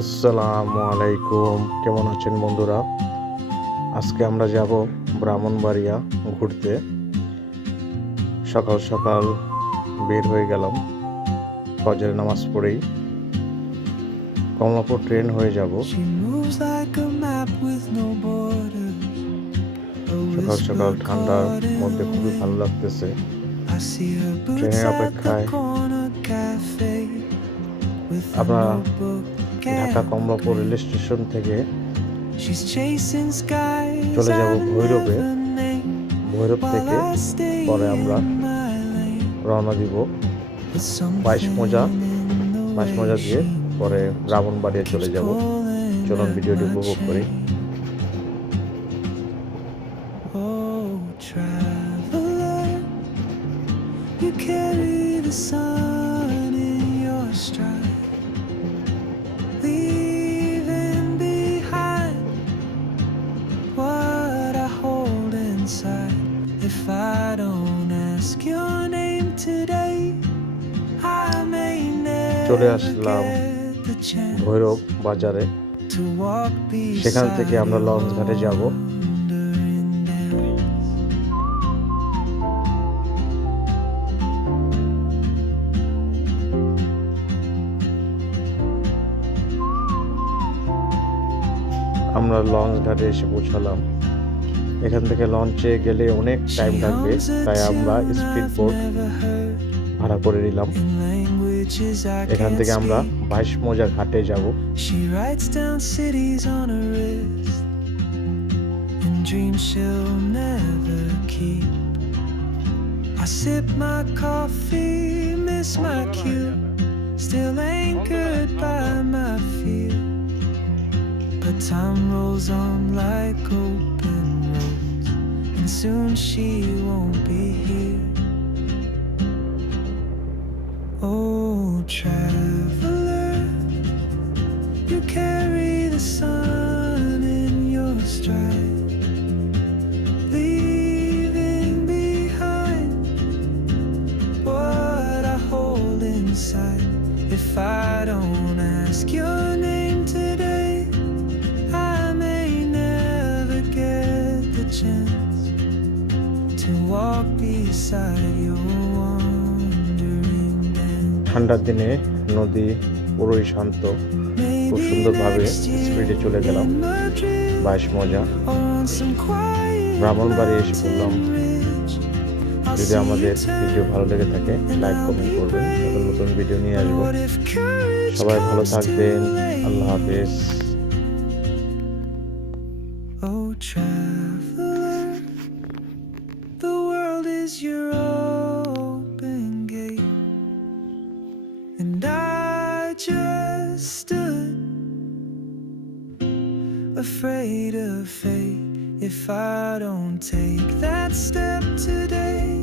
আসসালামু আলাইকুম। কেমন আছেন বন্ধুরা? আজকে আমরা যাব ব্রাহ্মণবাড়িয়া ঘুরতে। সকাল সকাল বের হয়ে গেলাম। ফজরের নামাজ পড়েই। কমলাপুর ট্রেন হয়ে যাব। সকাল সকাল ঠান্ডার মধ্যে খুবই ভালো লাগতেছে। ট্রেনের অপেক্ষায় আপনারা ঢাকা কমলাপুর রেল স্টেশন থেকে চলে যাব ভৈরবে। ভৈরব থেকে পরে আমরা রওনা দিব বাইশ মজা। বাইশ মজা দিয়ে পরে রাবণ বাড়িয়ে চলে যাব। চলুন ভিডিওটি উপভোগ করি। You carry the sun in your stride. If I don't ask your name today, I may চলে never Aslam get the chance Bhairab বাজারে to walk সেখান beside থেকে আমরা লঞ্চ ঘাটে যাব. আমরা লঞ্চ ঘাটে এসে পৌঁছালাম এখান থেকে লঞ্চে গেলে অনেক টাইম লাগবে তাই আমরা স্পিড বোট ভাড়া করে নিলাম এখান থেকে আমরা বাইশ মোজা ঘাটে যাব dreams she'll never keep. I sip my coffee, miss my cue, still anchored by my fear. But time rolls on like open and soon she won't be here. Oh, traveler. You carry the sun in your stride, leaving behind what I hold inside. If I don't ask your name today, ঠান্ডার দিনে নদী পুরোই শান্ত। খুব সুন্দরভাবে স্পিডে চলে গেলাম। বাইশ মজা। ব্রাহ্মণবাড়ি এসে পড়লাম। যদি আমাদের ভিডিও ভালো লেগে থাকে লাইক কমেন্ট করবেন। নতুন নতুন ভিডিও নিয়ে আসব। সবাই ভালো থাকবেন। আল্লাহ হাফেজ। Afraid of fate. If I don't take that step today,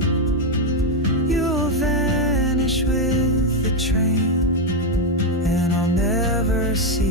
you'll vanish with the train, and I'll never see